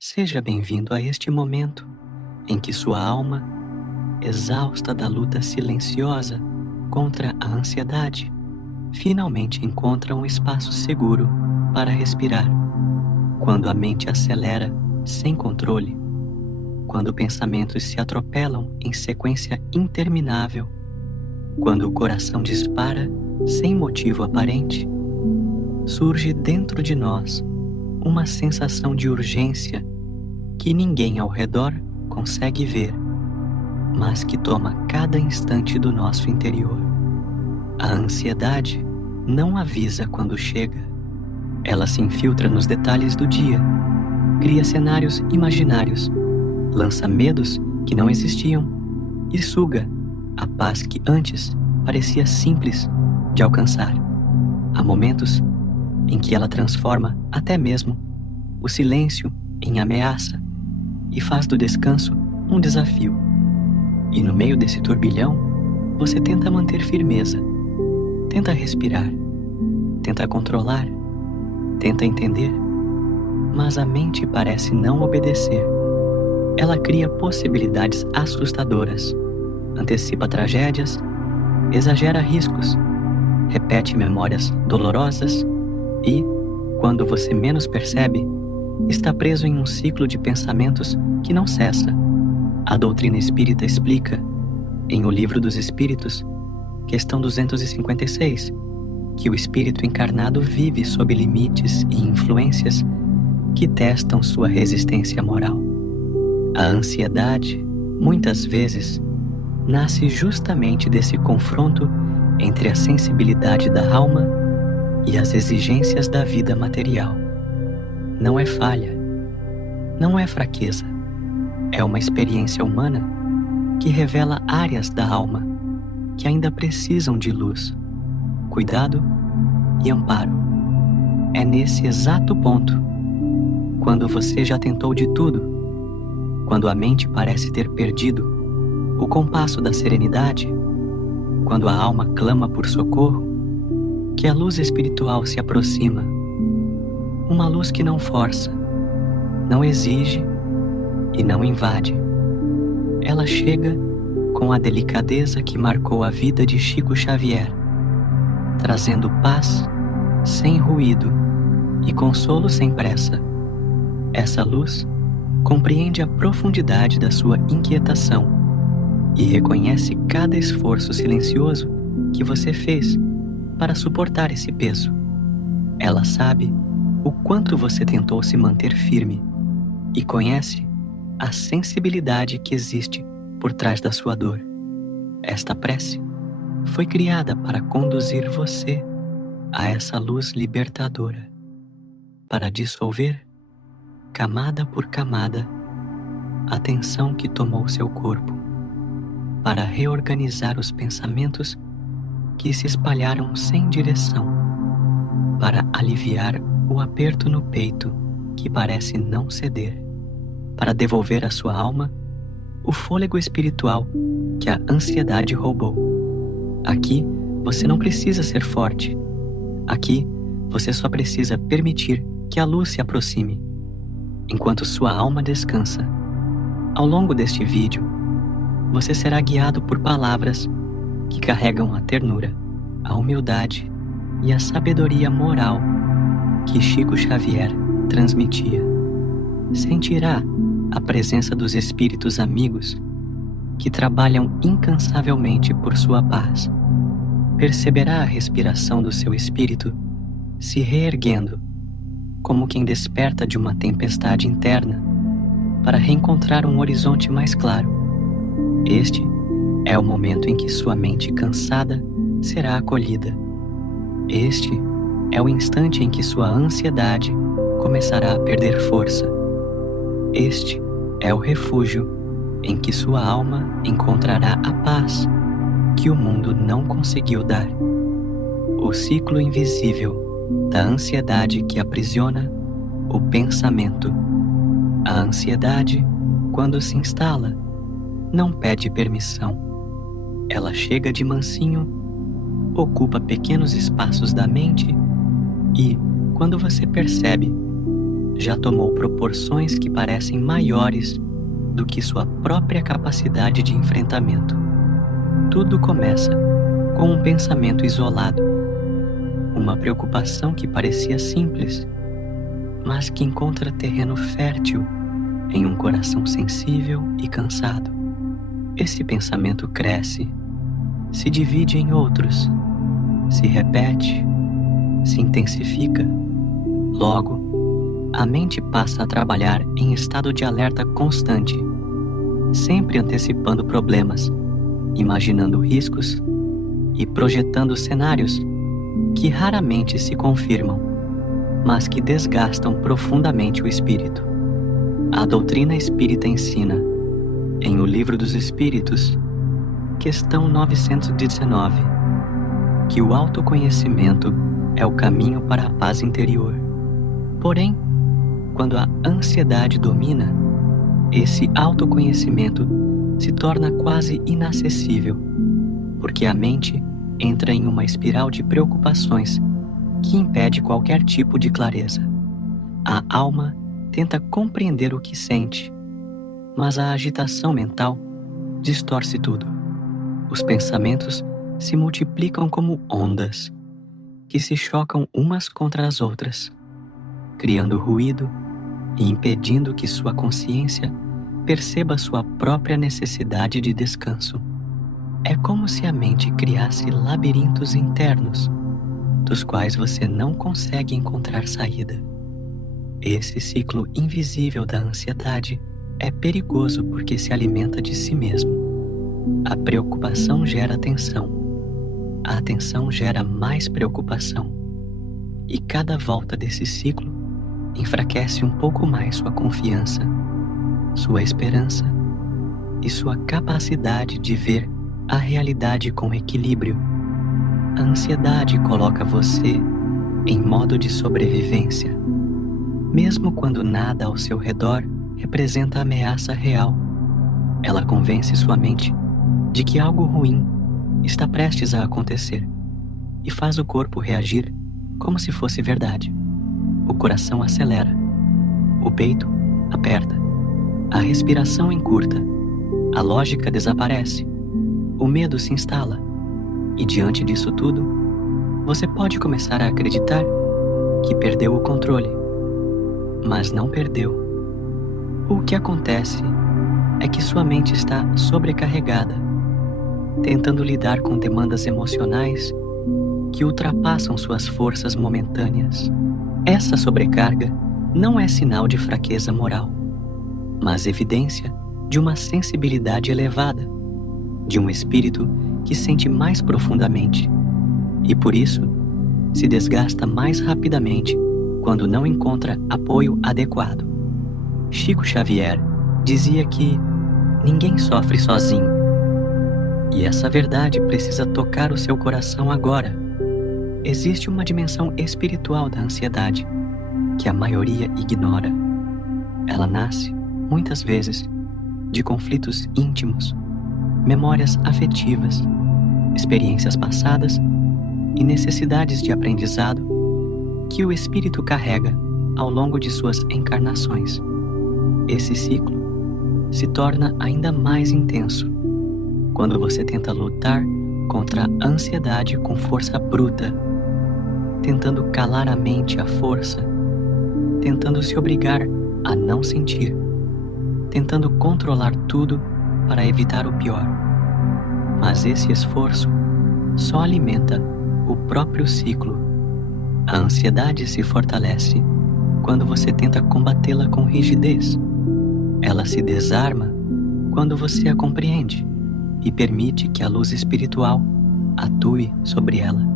Seja bem-vindo a este momento em que sua alma, exausta da luta silenciosa contra a ansiedade, finalmente encontra um espaço seguro para respirar. Quando a mente acelera sem controle, quando pensamentos se atropelam em sequência interminável, quando o coração dispara sem motivo aparente, surge dentro de nós uma sensação de urgência que ninguém ao redor consegue ver, mas que toma cada instante do nosso interior. A ansiedade não avisa quando chega. Ela se infiltra nos detalhes do dia, cria cenários imaginários, lança medos que não existiam e suga a paz que antes parecia simples de alcançar. Há momentos em que ela transforma até mesmo o silêncio em ameaça e faz do descanso um desafio. E no meio desse turbilhão, você tenta manter firmeza, tenta respirar, tenta controlar, tenta entender, mas a mente parece não obedecer. Ela cria possibilidades assustadoras, antecipa tragédias, exagera riscos, repete memórias dolorosas e, quando você menos percebe, está preso em um ciclo de pensamentos que não cessa. A doutrina espírita explica, em O Livro dos Espíritos, questão 256, que o espírito encarnado vive sob limites e influências que testam sua resistência moral. A ansiedade, muitas vezes, nasce justamente desse confronto entre a sensibilidade da alma e as exigências da vida material. Não é falha, não é fraqueza, é uma experiência humana que revela áreas da alma que ainda precisam de luz, cuidado e amparo. É nesse exato ponto, quando você já tentou de tudo, quando a mente parece ter perdido o compasso da serenidade, quando a alma clama por socorro, que a luz espiritual se aproxima. Uma luz que não força, não exige e não invade. Ela chega com a delicadeza que marcou a vida de Chico Xavier, trazendo paz sem ruído e consolo sem pressa. Essa luz compreende a profundidade da sua inquietação e reconhece cada esforço silencioso que você fez para suportar esse peso. Ela sabe o quanto você tentou se manter firme e conhece a sensibilidade que existe por trás da sua dor. Esta prece foi criada para conduzir você a essa luz libertadora, para dissolver, camada por camada, a tensão que tomou seu corpo, para reorganizar os pensamentos que se espalharam sem direção, para aliviar o aperto no peito que parece não ceder, para devolver à sua alma o fôlego espiritual que a ansiedade roubou. Aqui você não precisa ser forte. Aqui você só precisa permitir que a luz se aproxime, enquanto sua alma descansa. Ao longo deste vídeo, você será guiado por palavras que carregam a ternura, a humildade e a sabedoria moral que Chico Xavier transmitia. Sentirá a presença dos espíritos amigos que trabalham incansavelmente por sua paz. Perceberá a respiração do seu espírito se reerguendo, como quem desperta de uma tempestade interna para reencontrar um horizonte mais claro. Este é o momento em que sua mente cansada será acolhida. Este é o instante em que sua ansiedade começará a perder força. Este é o refúgio em que sua alma encontrará a paz que o mundo não conseguiu dar. O ciclo invisível da ansiedade que aprisiona o pensamento. A ansiedade, quando se instala, não pede permissão. Ela chega de mansinho, ocupa pequenos espaços da mente e, quando você percebe, já tomou proporções que parecem maiores do que sua própria capacidade de enfrentamento. Tudo começa com um pensamento isolado, uma preocupação que parecia simples, mas que encontra terreno fértil em um coração sensível e cansado. Esse pensamento cresce, se divide em outros, se repete, se intensifica. Logo, a mente passa a trabalhar em estado de alerta constante, sempre antecipando problemas, imaginando riscos e projetando cenários que raramente se confirmam, mas que desgastam profundamente o espírito. A doutrina espírita ensina, em O Livro dos Espíritos, questão 919, que o autoconhecimento é o caminho para a paz interior. Porém, quando a ansiedade domina, esse autoconhecimento se torna quase inacessível, porque a mente entra em uma espiral de preocupações que impede qualquer tipo de clareza. A alma tenta compreender o que sente, mas a agitação mental distorce tudo. Os pensamentos se multiplicam como ondas, que se chocam umas contra as outras, criando ruído e impedindo que sua consciência perceba sua própria necessidade de descanso. É como se a mente criasse labirintos internos, dos quais você não consegue encontrar saída. Esse ciclo invisível da ansiedade é perigoso porque se alimenta de si mesmo. A preocupação gera tensão. A atenção gera mais preocupação. E cada volta desse ciclo enfraquece um pouco mais sua confiança, sua esperança e sua capacidade de ver a realidade com equilíbrio. A ansiedade coloca você em modo de sobrevivência, mesmo quando nada ao seu redor representa ameaça real. Ela convence sua mente de que algo ruim está prestes a acontecer e faz o corpo reagir como se fosse verdade. O coração acelera, o peito aperta, a respiração encurta, a lógica desaparece, o medo se instala e diante disso tudo, você pode começar a acreditar que perdeu o controle, mas não perdeu. O que acontece é que sua mente está sobrecarregada, tentando lidar com demandas emocionais que ultrapassam suas forças momentâneas. Essa sobrecarga não é sinal de fraqueza moral, mas evidência de uma sensibilidade elevada, de um espírito que sente mais profundamente e, por isso, se desgasta mais rapidamente quando não encontra apoio adequado. Chico Xavier dizia que ninguém sofre sozinho. E essa verdade precisa tocar o seu coração agora. Existe uma dimensão espiritual da ansiedade que a maioria ignora. Ela nasce, muitas vezes, de conflitos íntimos, memórias afetivas, experiências passadas e necessidades de aprendizado que o espírito carrega ao longo de suas encarnações. Esse ciclo se torna ainda mais intenso quando você tenta lutar contra a ansiedade com força bruta, tentando calar a mente à força, tentando se obrigar a não sentir, tentando controlar tudo para evitar o pior. Mas esse esforço só alimenta o próprio ciclo. A ansiedade se fortalece quando você tenta combatê-la com rigidez. Ela se desarma quando você a compreende e permite que a luz espiritual atue sobre ela.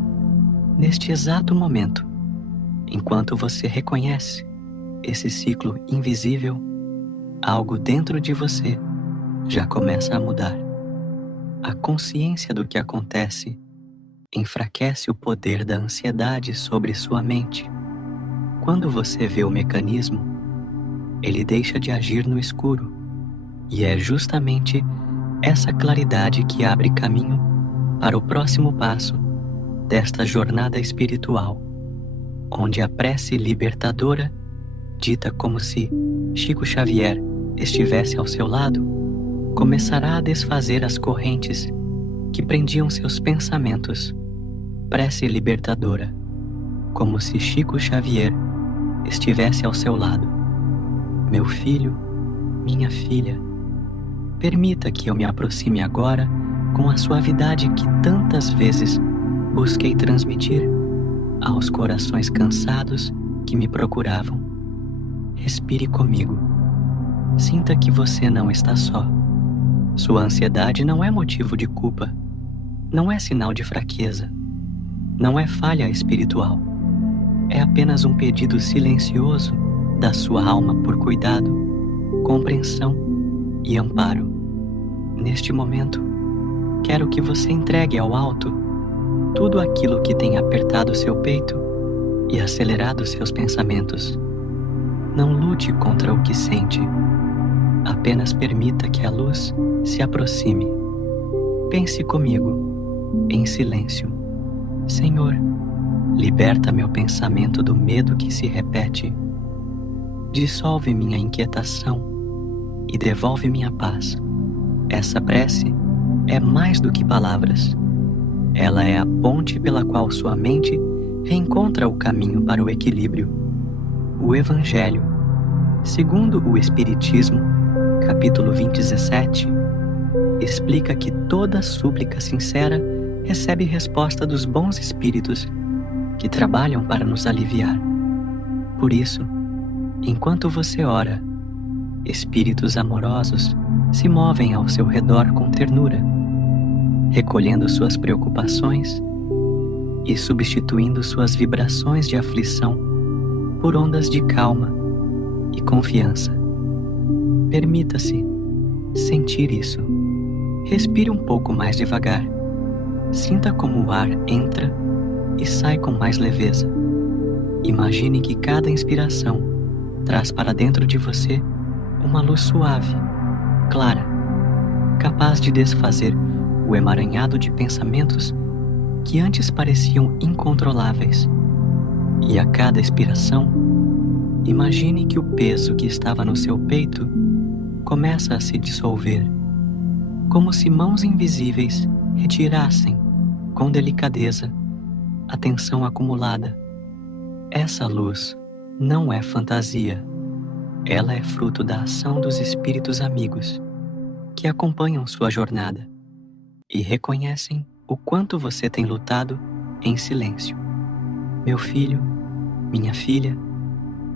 Neste exato momento, enquanto você reconhece esse ciclo invisível, algo dentro de você já começa a mudar. A consciência do que acontece enfraquece o poder da ansiedade sobre sua mente. Quando você vê o mecanismo, ele deixa de agir no escuro, e é justamente essa claridade que abre caminho para o próximo passo desta jornada espiritual, onde a prece libertadora dita como se Chico Xavier estivesse ao seu lado, começará a desfazer as correntes que prendiam seus pensamentos. Prece libertadora, como se Chico Xavier estivesse ao seu lado. Meu filho, minha filha, permita que eu me aproxime agora com a suavidade que tantas vezes busquei transmitir aos corações cansados que me procuravam. Respire comigo. Sinta que você não está só. Sua ansiedade não é motivo de culpa, não é sinal de fraqueza, não é falha espiritual. É apenas um pedido silencioso da sua alma por cuidado, compreensão e amparo. Neste momento, quero que você entregue ao alto tudo aquilo que tem apertado seu peito e acelerado seus pensamentos. Não lute contra o que sente. Apenas permita que a luz se aproxime. Pense comigo, em silêncio. Senhor, liberta meu pensamento do medo que se repete. Dissolve minha inquietação e devolve minha paz. Essa prece é mais do que palavras. Ela é a ponte pela qual sua mente reencontra o caminho para o equilíbrio. O Evangelho, segundo o Espiritismo, capítulo 17, explica que toda súplica sincera recebe resposta dos bons espíritos que trabalham para nos aliviar. Por isso, enquanto você ora, espíritos amorosos se movem ao seu redor com ternura, recolhendo suas preocupações e substituindo suas vibrações de aflição por ondas de calma e confiança. Permita-se sentir isso. Respire um pouco mais devagar. Sinta como o ar entra e sai com mais leveza. Imagine que cada inspiração traz para dentro de você uma luz suave, clara, capaz de desfazer o emaranhado de pensamentos que antes pareciam incontroláveis. E a cada expiração, imagine que o peso que estava no seu peito começa a se dissolver, como se mãos invisíveis retirassem, com delicadeza, a tensão acumulada. Essa luz não é fantasia. Ela é fruto da ação dos espíritos amigos que acompanham sua jornada e reconhecem o quanto você tem lutado em silêncio. Meu filho, minha filha,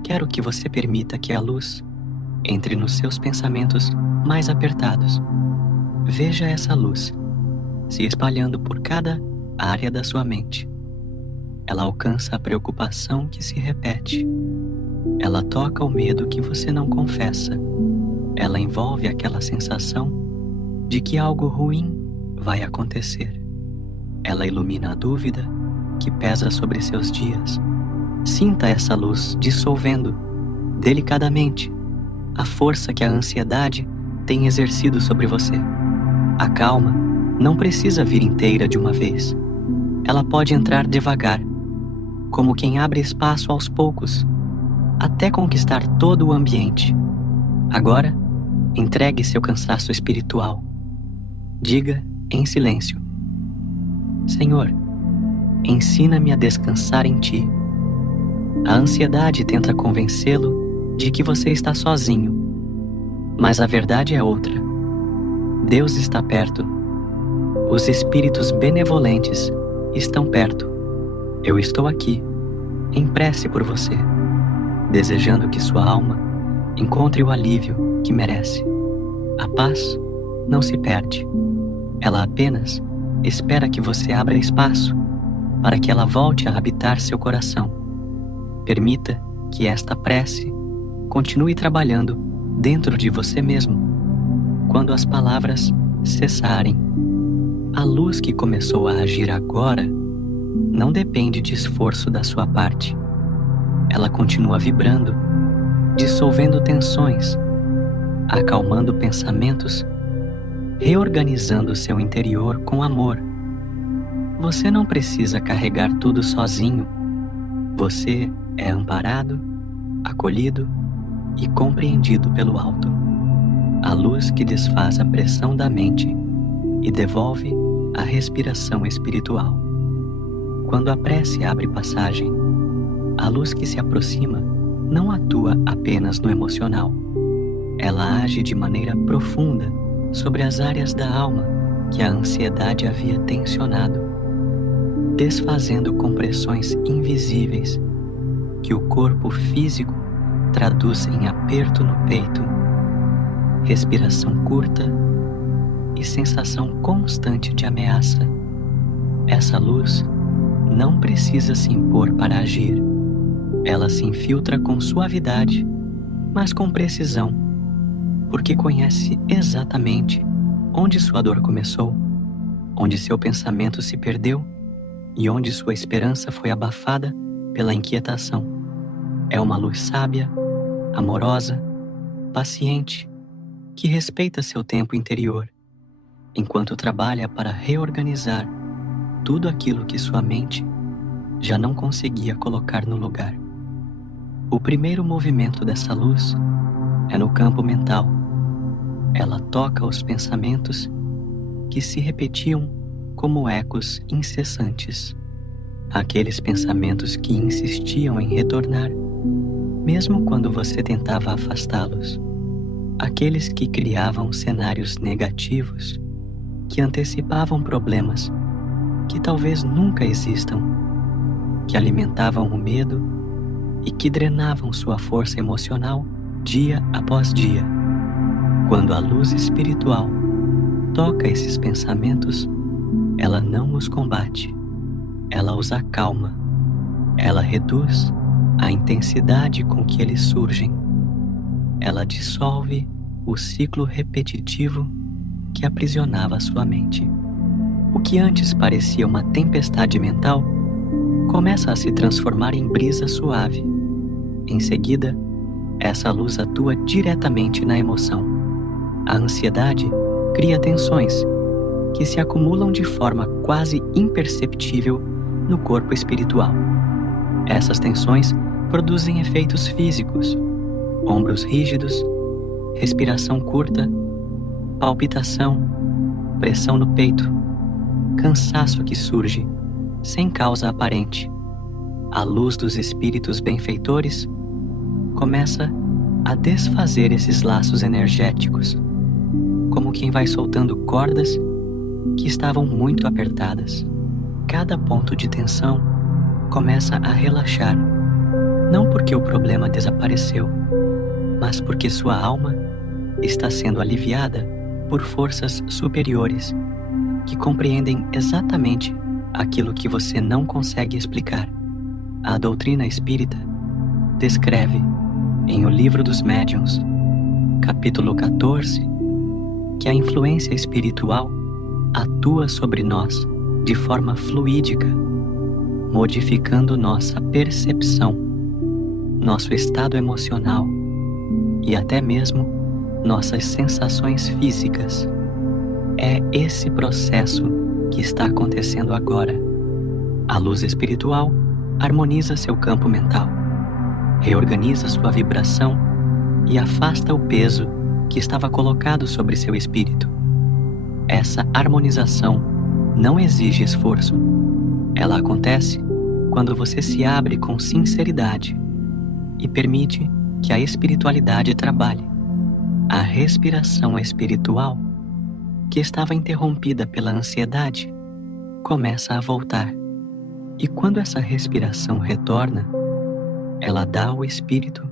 quero que você permita que a luz entre nos seus pensamentos mais apertados. Veja essa luz se espalhando por cada área da sua mente. Ela alcança a preocupação que se repete. Ela toca o medo que você não confessa. Ela envolve aquela sensação de que algo ruim vai acontecer. Ela ilumina a dúvida que pesa sobre seus dias. Sinta essa luz dissolvendo, delicadamente, a força que a ansiedade tem exercido sobre você. A calma não precisa vir inteira de uma vez. Ela pode entrar devagar, como quem abre espaço aos poucos, até conquistar todo o ambiente. Agora, entregue seu cansaço espiritual. Diga em silêncio: Senhor, ensina-me a descansar em Ti. A ansiedade tenta convencê-lo de que você está sozinho, mas a verdade é outra. Deus está perto. Os espíritos benevolentes estão perto. Eu estou aqui, em prece por você, desejando que sua alma encontre o alívio que merece. A paz não se perde. Ela apenas espera que você abra espaço para que ela volte a habitar seu coração. Permita que esta prece continue trabalhando dentro de você mesmo. Quando as palavras cessarem, a luz que começou a agir agora não depende de esforço da sua parte. Ela continua vibrando, dissolvendo tensões, acalmando pensamentos, reorganizando seu interior com amor. Você não precisa carregar tudo sozinho. Você é amparado, acolhido e compreendido pelo alto. A luz que desfaz a pressão da mente e devolve a respiração espiritual. Quando a prece abre passagem, a luz que se aproxima não atua apenas no emocional. Ela age de maneira profunda sobre as áreas da alma que a ansiedade havia tensionado, desfazendo compressões invisíveis que o corpo físico traduz em aperto no peito, respiração curta e sensação constante de ameaça. Essa luz não precisa se impor para agir. Ela se infiltra com suavidade, mas com precisão, porque conhece exatamente onde sua dor começou, onde seu pensamento se perdeu e onde sua esperança foi abafada pela inquietação. É uma luz sábia, amorosa, paciente, que respeita seu tempo interior, enquanto trabalha para reorganizar tudo aquilo que sua mente já não conseguia colocar no lugar. O primeiro movimento dessa luz é no campo mental. Ela toca os pensamentos que se repetiam como ecos incessantes. Aqueles pensamentos que insistiam em retornar, mesmo quando você tentava afastá-los. Aqueles que criavam cenários negativos, que antecipavam problemas que talvez nunca existam, que alimentavam o medo e que drenavam sua força emocional dia após dia. Quando a luz espiritual toca esses pensamentos, ela não os combate, ela os acalma, ela reduz a intensidade com que eles surgem, ela dissolve o ciclo repetitivo que aprisionava sua mente. O que antes parecia uma tempestade mental começa a se transformar em brisa suave. Em seguida, essa luz atua diretamente na emoção. A ansiedade cria tensões que se acumulam de forma quase imperceptível no corpo espiritual. Essas tensões produzem efeitos físicos: ombros rígidos, respiração curta, palpitação, pressão no peito, cansaço que surge sem causa aparente. A luz dos espíritos benfeitores começa a desfazer esses laços energéticos, como quem vai soltando cordas que estavam muito apertadas. Cada ponto de tensão começa a relaxar, não porque o problema desapareceu, mas porque sua alma está sendo aliviada por forças superiores que compreendem exatamente aquilo que você não consegue explicar. A doutrina espírita descreve, em O Livro dos Médiuns, capítulo 14, que a influência espiritual atua sobre nós de forma fluídica, modificando nossa percepção, nosso estado emocional e até mesmo nossas sensações físicas. É esse processo que está acontecendo agora. A luz espiritual harmoniza seu campo mental, reorganiza sua vibração e afasta o peso que estava colocado sobre seu espírito. Essa harmonização não exige esforço. Ela acontece quando você se abre com sinceridade e permite que a espiritualidade trabalhe. A respiração espiritual, que estava interrompida pela ansiedade, começa a voltar. E quando essa respiração retorna, ela dá ao espírito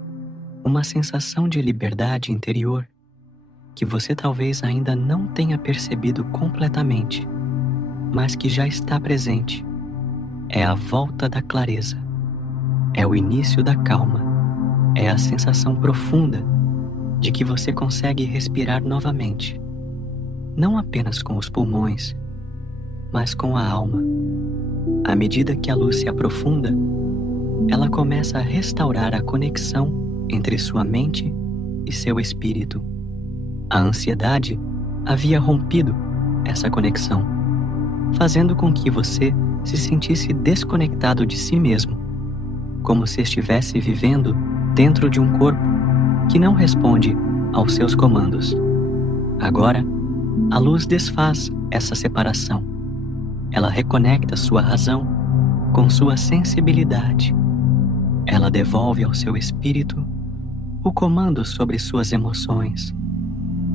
uma sensação de liberdade interior que você talvez ainda não tenha percebido completamente, mas que já está presente. É a volta da clareza, é o início da calma, é a sensação profunda de que você consegue respirar novamente, não apenas com os pulmões, mas com a alma. À medida que a luz se aprofunda, ela começa a restaurar a conexão entre sua mente e seu espírito. A ansiedade havia rompido essa conexão, fazendo com que você se sentisse desconectado de si mesmo, como se estivesse vivendo dentro de um corpo que não responde aos seus comandos. Agora, a luz desfaz essa separação. Ela reconecta sua razão com sua sensibilidade. Ela devolve ao seu espírito o comando sobre suas emoções.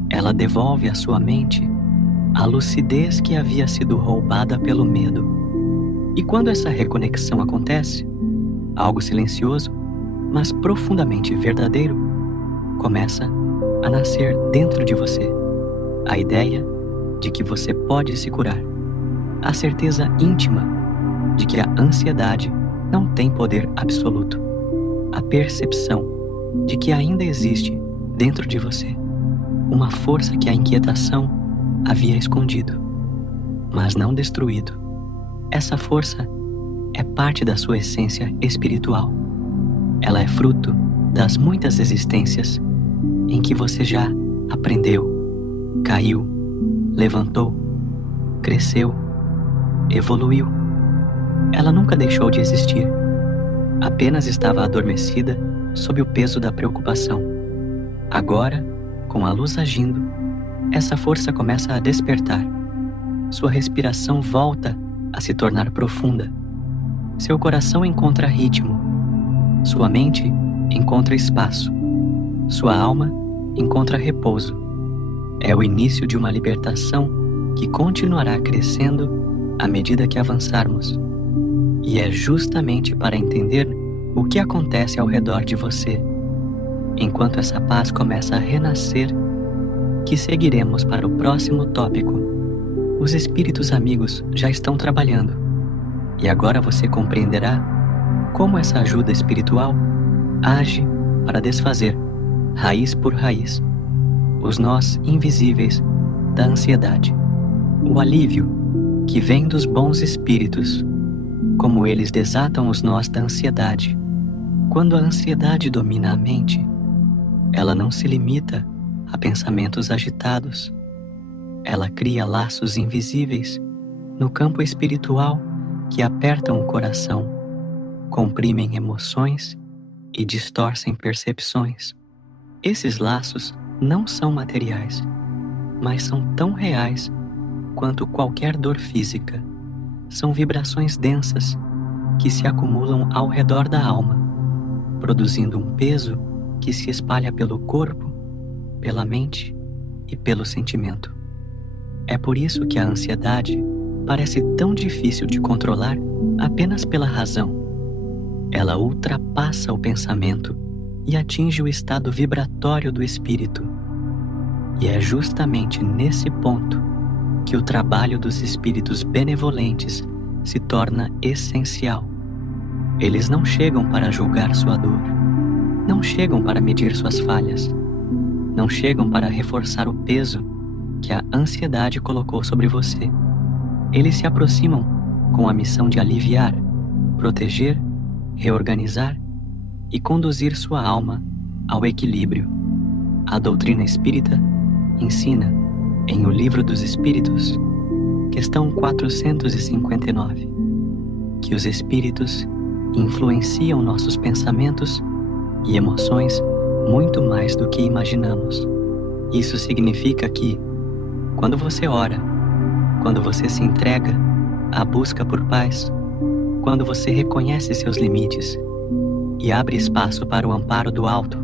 Ela devolve à sua mente a lucidez que havia sido roubada pelo medo. E quando essa reconexão acontece, algo silencioso, mas profundamente verdadeiro, começa a nascer dentro de você. A ideia de que você pode se curar. A certeza íntima de que a ansiedade não tem poder absoluto. A percepção de que ainda existe dentro de você uma força que a inquietação havia escondido, mas não destruído. Essa força é parte da sua essência espiritual. Ela é fruto das muitas existências em que você já aprendeu, caiu, levantou, cresceu, evoluiu. Ela nunca deixou de existir. Apenas estava adormecida sob o peso da preocupação. Agora, com a luz agindo, essa força começa a despertar. Sua respiração volta a se tornar profunda. Seu coração encontra ritmo. Sua mente encontra espaço. Sua alma encontra repouso. É o início de uma libertação que continuará crescendo à medida que avançarmos. E é justamente para entender o que acontece ao redor de você, enquanto essa paz começa a renascer, que seguiremos para o próximo tópico. Os espíritos amigos já estão trabalhando, e agora você compreenderá como essa ajuda espiritual age para desfazer, raiz por raiz, os nós invisíveis da ansiedade. O alívio que vem dos bons espíritos, como eles desatam os nós da ansiedade. Quando a ansiedade domina a mente, ela não se limita a pensamentos agitados. Ela cria laços invisíveis no campo espiritual que apertam o coração, comprimem emoções e distorcem percepções. Esses laços não são materiais, mas são tão reais quanto qualquer dor física. São vibrações densas que se acumulam ao redor da alma, produzindo um peso que se espalha pelo corpo, pela mente e pelo sentimento. É por isso que a ansiedade parece tão difícil de controlar apenas pela razão. Ela ultrapassa o pensamento e atinge o estado vibratório do espírito. E é justamente nesse ponto que o trabalho dos espíritos benevolentes se torna essencial. Eles não chegam para julgar sua dor, não chegam para medir suas falhas, não chegam para reforçar o peso que a ansiedade colocou sobre você. Eles se aproximam com a missão de aliviar, proteger, reorganizar e conduzir sua alma ao equilíbrio. A doutrina espírita ensina, em O Livro dos Espíritos, questão 459, que os espíritos influenciam nossos pensamentos e emoções muito mais do que imaginamos. Isso significa que, quando você ora, quando você se entrega à busca por paz, quando você reconhece seus limites e abre espaço para o amparo do alto,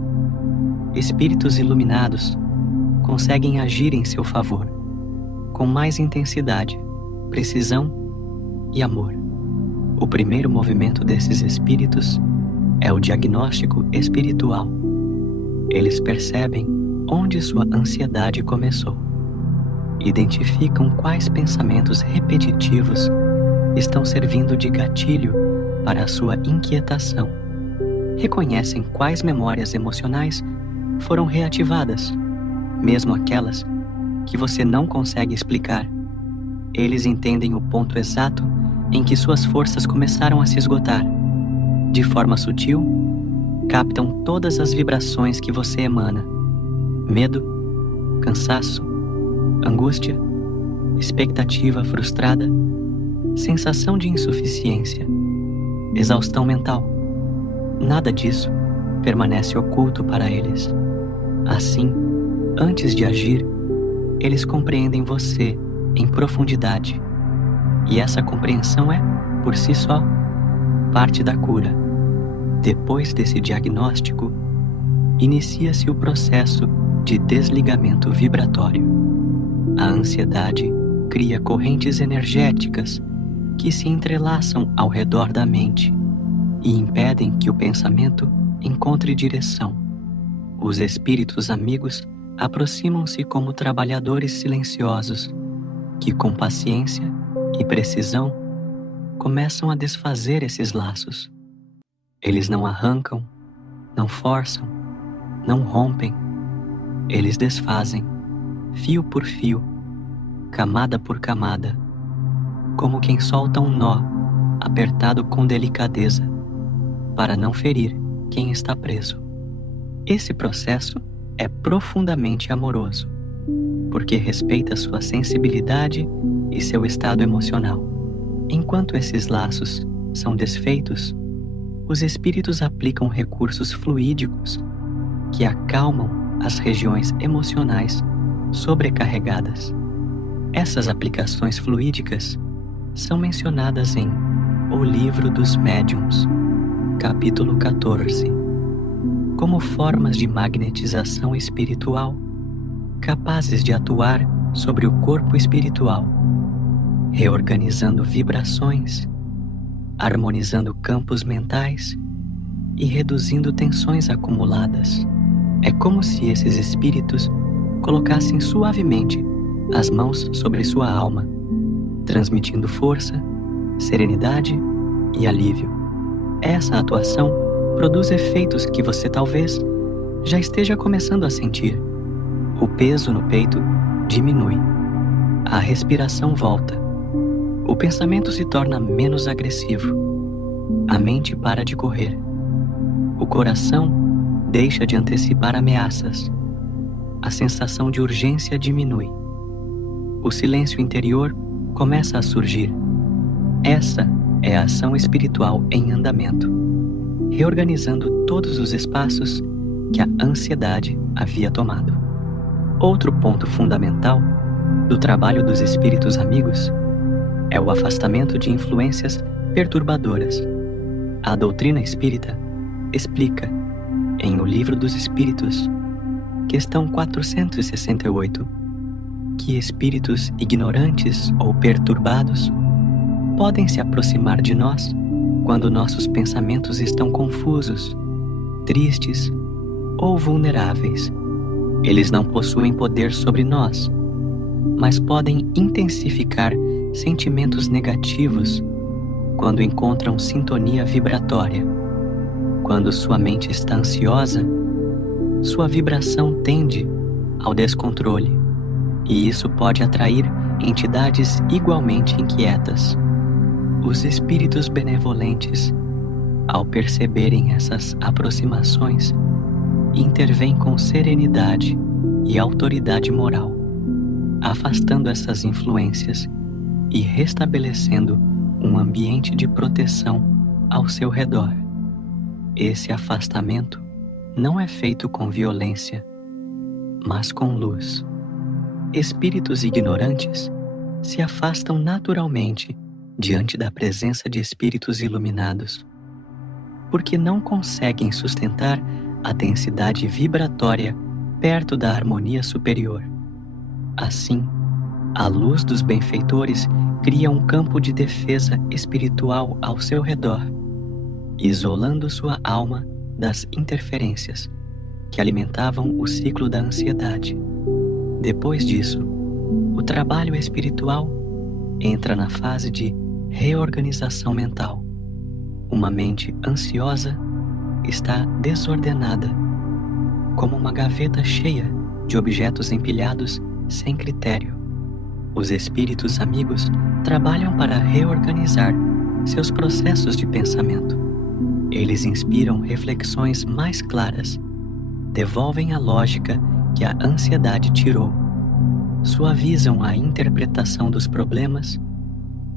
espíritos iluminados conseguem agir em seu favor, com mais intensidade, precisão e amor. O primeiro movimento desses espíritos é o diagnóstico espiritual. Eles percebem onde sua ansiedade começou. Identificam quais pensamentos repetitivos estão servindo de gatilho para a sua inquietação. Reconhecem quais memórias emocionais foram reativadas, mesmo aquelas que você não consegue explicar. Eles entendem o ponto exato em que suas forças começaram a se esgotar. De forma sutil, captam todas as vibrações que você emana: medo, cansaço, angústia, expectativa frustrada, sensação de insuficiência, exaustão mental. Nada disso permanece oculto para eles. Assim, antes de agir, eles compreendem você em profundidade. E essa compreensão é, por si só, parte da cura. Depois desse diagnóstico, inicia-se o processo de desligamento vibratório. A ansiedade cria correntes energéticas que se entrelaçam ao redor da mente e impedem que o pensamento encontre direção. Os espíritos amigos aproximam-se como trabalhadores silenciosos que, com paciência e precisão, começam a desfazer esses laços. Eles não arrancam, não forçam, não rompem. Eles desfazem, fio por fio, camada por camada, como quem solta um nó apertado com delicadeza, para não ferir quem está preso. Esse processo é profundamente amoroso, porque respeita sua sensibilidade e seu estado emocional. Enquanto esses laços são desfeitos, os espíritos aplicam recursos fluídicos que acalmam as regiões emocionais sobrecarregadas. Essas aplicações fluídicas são mencionadas em O Livro dos Médiuns, capítulo 14, como formas de magnetização espiritual capazes de atuar sobre o corpo espiritual, reorganizando vibrações, harmonizando campos mentais e reduzindo tensões acumuladas. É como se esses espíritos colocassem suavemente as mãos sobre sua alma, transmitindo força, serenidade e alívio. Essa atuação produz efeitos que você talvez já esteja começando a sentir. O peso no peito diminui, a respiração volta, o pensamento se torna menos agressivo, a mente para de correr, o coração deixa de antecipar ameaças, a sensação de urgência diminui, o silêncio interior começa a surgir. Essa é a ação espiritual em andamento, reorganizando todos os espaços que a ansiedade havia tomado. Outro ponto fundamental do trabalho dos espíritos amigos é o afastamento de influências perturbadoras. A doutrina espírita explica, em O Livro dos Espíritos, questão 468, que espíritos ignorantes ou perturbados podem se aproximar de nós quando nossos pensamentos estão confusos, tristes ou vulneráveis. Eles não possuem poder sobre nós, mas podem intensificar sentimentos negativos quando encontram sintonia vibratória. Quando sua mente está ansiosa, sua vibração tende ao descontrole, e isso pode atrair entidades igualmente inquietas. Os espíritos benevolentes, ao perceberem essas aproximações, intervêm com serenidade e autoridade moral, afastando essas influências e restabelecendo um ambiente de proteção ao seu redor. Esse afastamento não é feito com violência, mas com luz. Espíritos ignorantes se afastam naturalmente diante da presença de espíritos iluminados, porque não conseguem sustentar a densidade vibratória perto da harmonia superior. Assim, a luz dos benfeitores cria um campo de defesa espiritual ao seu redor, isolando sua alma das interferências que alimentavam o ciclo da ansiedade. Depois disso, o trabalho espiritual entra na fase de reorganização mental. Uma mente ansiosa está desordenada, como uma gaveta cheia de objetos empilhados sem critério. Os espíritos amigos trabalham para reorganizar seus processos de pensamento. Eles inspiram reflexões mais claras, devolvem a lógica que a ansiedade tirou, suavizam a interpretação dos problemas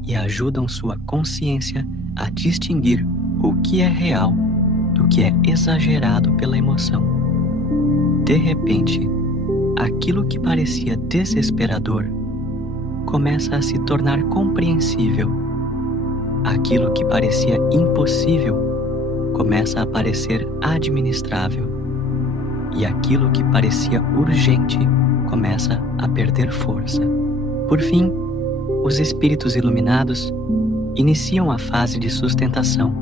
e ajudam sua consciência a distinguir o que é real do que é exagerado pela emoção. De repente, aquilo que parecia desesperador começa a se tornar compreensível. Aquilo que parecia impossível começa a parecer administrável. E aquilo que parecia urgente começa a perder força. Por fim, os espíritos iluminados iniciam a fase de sustentação.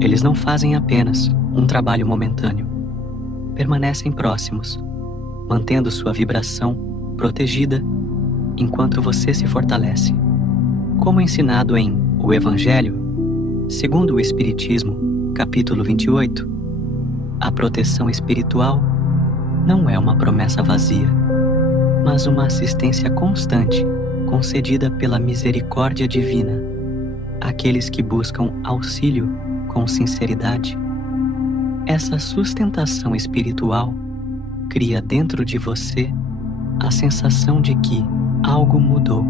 Eles não fazem apenas um trabalho momentâneo. Permanecem próximos, mantendo sua vibração protegida enquanto você se fortalece. Como ensinado em O Evangelho, segundo o Espiritismo, capítulo 28, a proteção espiritual não é uma promessa vazia, mas uma assistência constante concedida pela misericórdia divina àqueles que buscam auxílio com sinceridade. Essa sustentação espiritual cria dentro de você a sensação de que algo mudou.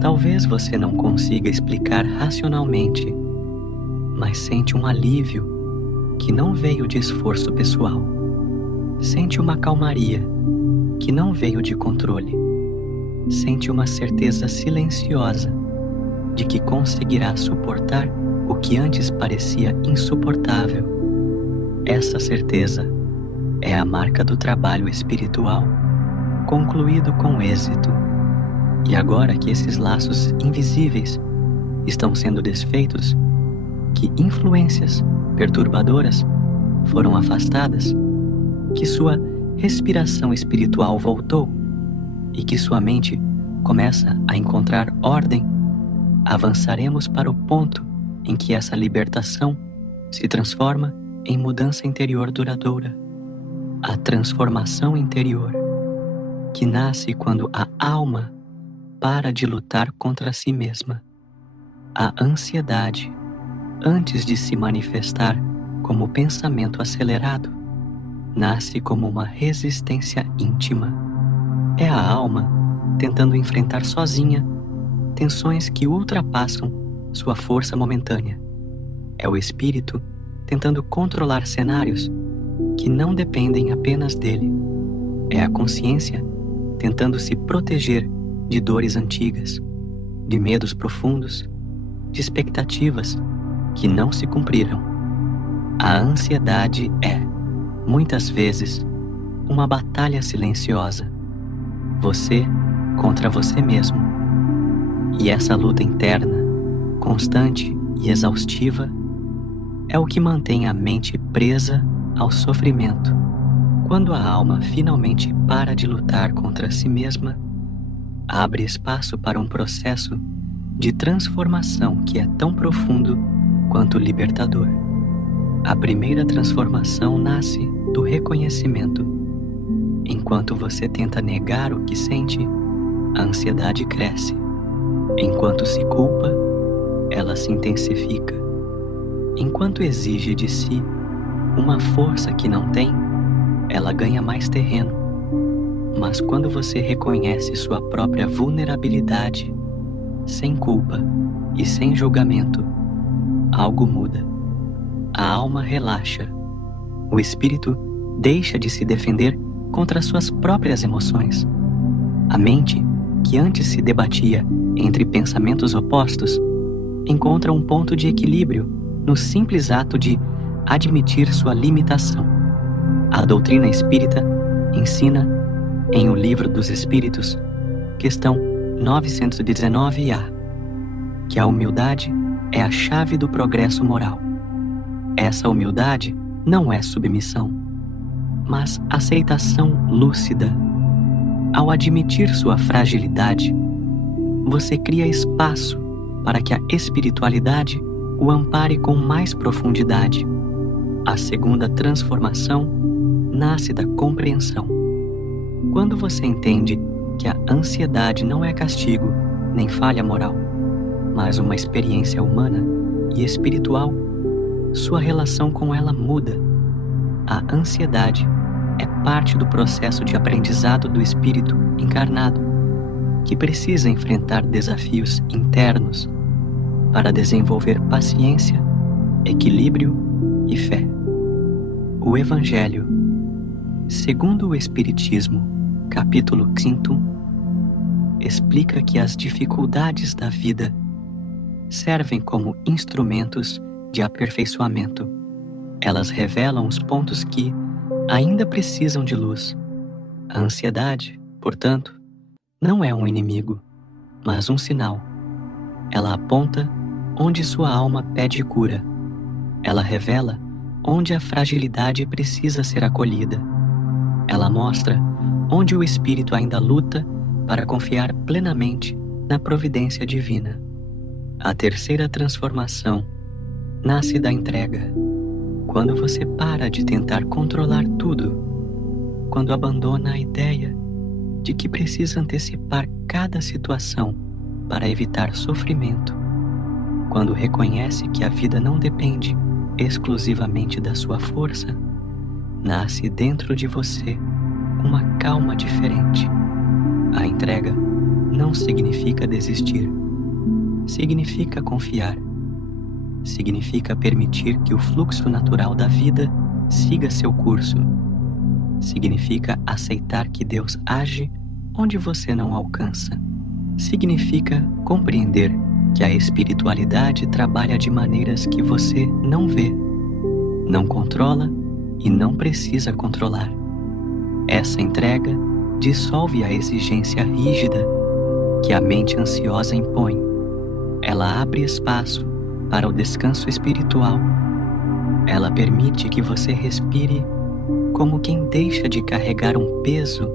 Talvez você não consiga explicar racionalmente, mas sente um alívio que não veio de esforço pessoal. Sente uma calmaria que não veio de controle. Sente uma certeza silenciosa de que conseguirá suportar o que antes parecia insuportável. Essa certeza é a marca do trabalho espiritual concluído com êxito. E agora que esses laços invisíveis estão sendo desfeitos, que influências perturbadoras foram afastadas, que sua respiração espiritual voltou e que sua mente começa a encontrar ordem, avançaremos para o ponto em que essa libertação se transforma em mudança interior duradoura. A transformação interior, que nasce quando a alma para de lutar contra si mesma. A ansiedade, antes de se manifestar como pensamento acelerado, nasce como uma resistência íntima. É a alma tentando enfrentar sozinha tensões que ultrapassam sua força momentânea. É o espírito tentando controlar cenários que não dependem apenas dele. É a consciência tentando se proteger de dores antigas, de medos profundos, de expectativas que não se cumpriram. A ansiedade é, muitas vezes, uma batalha silenciosa. Você contra você mesmo. E essa luta interna, constante e exaustiva, é o que mantém a mente presa ao sofrimento. Quando a alma finalmente para de lutar contra si mesma, abre espaço para um processo de transformação que é tão profundo quanto libertador. A primeira transformação nasce do reconhecimento. Enquanto você tenta negar o que sente, a ansiedade cresce. Enquanto se culpa, ela se intensifica. Enquanto exige de si uma força que não tem, ela ganha mais terreno. Mas quando você reconhece sua própria vulnerabilidade, sem culpa e sem julgamento, algo muda. A alma relaxa. O espírito deixa de se defender contra suas próprias emoções. A mente, que antes se debatia entre pensamentos opostos, encontra um ponto de equilíbrio no simples ato de admitir sua limitação. A doutrina espírita ensina, em O Livro dos Espíritos, questão 919A, que a humildade é a chave do progresso moral. Essa humildade não é submissão, mas aceitação lúcida. Ao admitir sua fragilidade, você cria espaço para que a espiritualidade o ampare com mais profundidade. A segunda transformação nasce da compreensão. Quando você entende que a ansiedade não é castigo nem falha moral, mas uma experiência humana e espiritual, sua relação com ela muda. A ansiedade é parte do processo de aprendizado do espírito encarnado, que precisa enfrentar desafios internos para desenvolver paciência, equilíbrio e fé. O Evangelho, segundo o Espiritismo, capítulo 5, explica que as dificuldades da vida servem como instrumentos de aperfeiçoamento. Elas revelam os pontos que ainda precisam de luz. A ansiedade, portanto, não é um inimigo, mas um sinal. Ela aponta onde sua alma pede cura. Ela revela onde a fragilidade precisa ser acolhida. Ela mostra onde o espírito ainda luta para confiar plenamente na providência divina. A terceira transformação nasce da entrega. Quando você para de tentar controlar tudo, quando abandona a ideia de que precisa antecipar cada situação para evitar sofrimento, quando reconhece que a vida não depende exclusivamente da sua força, nasce dentro de você uma calma diferente. A entrega não significa desistir, significa confiar, significa permitir que o fluxo natural da vida siga seu curso, significa aceitar que Deus age onde você não alcança, significa compreender que a espiritualidade trabalha de maneiras que você não vê, não controla e não precisa controlar. Essa entrega dissolve a exigência rígida que a mente ansiosa impõe. Ela abre espaço para o descanso espiritual. Ela permite que você respire como quem deixa de carregar um peso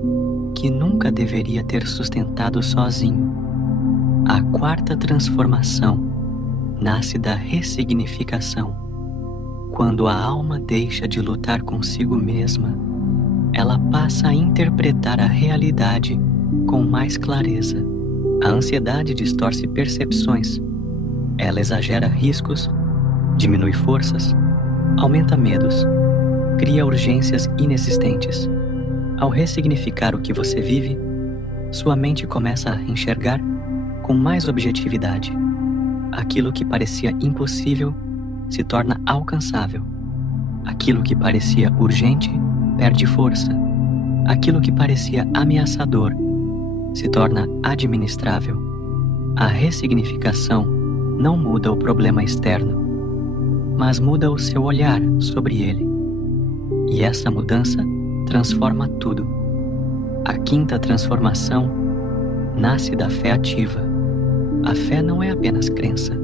que nunca deveria ter sustentado sozinho. A quarta transformação nasce da ressignificação. Quando a alma deixa de lutar consigo mesma, ela passa a interpretar a realidade com mais clareza. A ansiedade distorce percepções. Ela exagera riscos, diminui forças, aumenta medos, cria urgências inexistentes. Ao ressignificar o que você vive, sua mente começa a enxergar com mais objetividade. Aquilo que parecia impossível se torna alcançável. Aquilo que parecia urgente perde força. Aquilo que parecia ameaçador se torna administrável. A ressignificação não muda o problema externo, mas muda o seu olhar sobre ele. E essa mudança transforma tudo. A quinta transformação nasce da fé ativa. A fé não é apenas crença,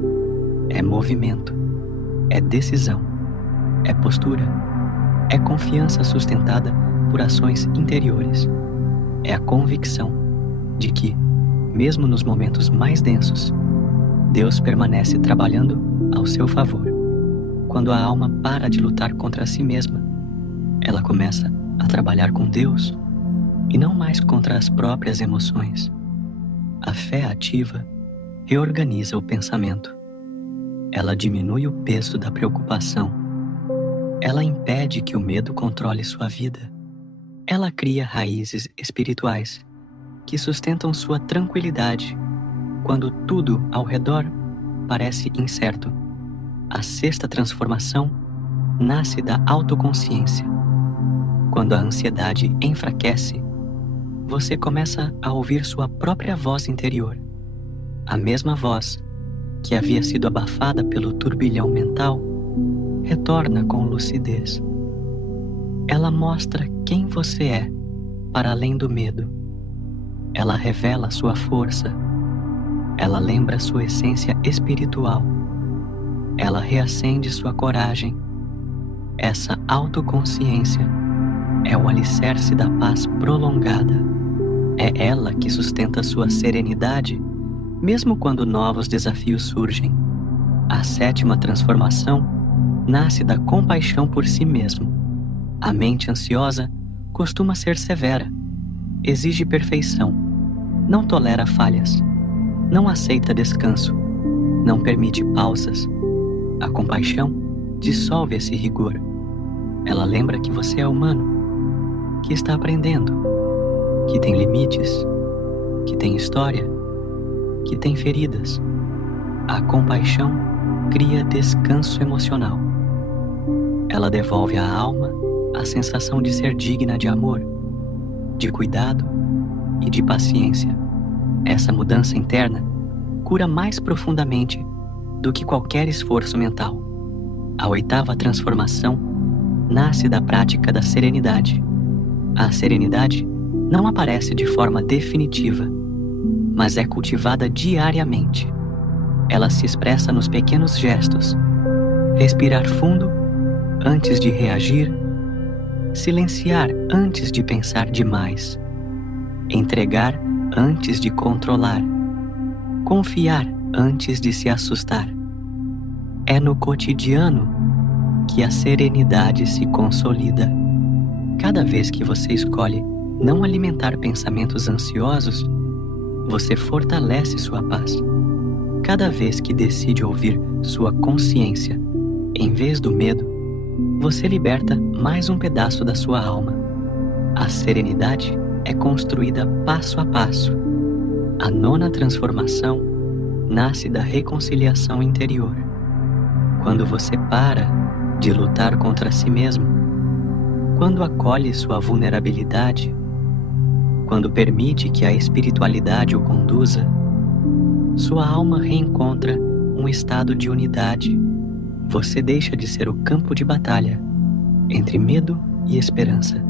é movimento, é decisão, é postura, é confiança sustentada por ações interiores. É a convicção de que, mesmo nos momentos mais densos, Deus permanece trabalhando ao seu favor. Quando a alma para de lutar contra si mesma, ela começa a trabalhar com Deus e não mais contra as próprias emoções. A fé ativa reorganiza o pensamento. Ela diminui o peso da preocupação. Ela impede que o medo controle sua vida. Ela cria raízes espirituais que sustentam sua tranquilidade quando tudo ao redor parece incerto. A sexta transformação nasce da autoconsciência. Quando a ansiedade enfraquece, você começa a ouvir sua própria voz interior. A mesma voz que havia sido abafada pelo turbilhão mental retorna com lucidez. Ela mostra quem você é para além do medo. Ela revela sua força. Ela lembra sua essência espiritual. Ela reacende sua coragem. Essa autoconsciência é o alicerce da paz prolongada. É ela que sustenta sua serenidade, mesmo quando novos desafios surgem. A sétima transformação nasce da compaixão por si mesmo. A mente ansiosa costuma ser severa, exige perfeição, não tolera falhas, não aceita descanso, não permite pausas. A compaixão dissolve esse rigor. Ela lembra que você é humano, que está aprendendo, que tem limites, que tem história, que tem feridas. A compaixão cria descanso emocional. Ela devolve à alma a sensação de ser digna de amor, de cuidado e de paciência. Essa mudança interna cura mais profundamente do que qualquer esforço mental. A oitava transformação nasce da prática da serenidade. A serenidade não aparece de forma definitiva, mas é cultivada diariamente. Ela se expressa nos pequenos gestos: respirar fundo antes de reagir, silenciar antes de pensar demais, entregar antes de controlar, confiar antes de se assustar. É no cotidiano que a serenidade se consolida. Cada vez que você escolhe não alimentar pensamentos ansiosos, você fortalece sua paz. Cada vez que decide ouvir sua consciência, em vez do medo, você liberta mais um pedaço da sua alma. A serenidade é construída passo a passo. A nona transformação nasce da reconciliação interior. Quando você para de lutar contra si mesmo, quando acolhe sua vulnerabilidade, quando permite que a espiritualidade o conduza, sua alma reencontra um estado de unidade. Você deixa de ser o campo de batalha entre medo e esperança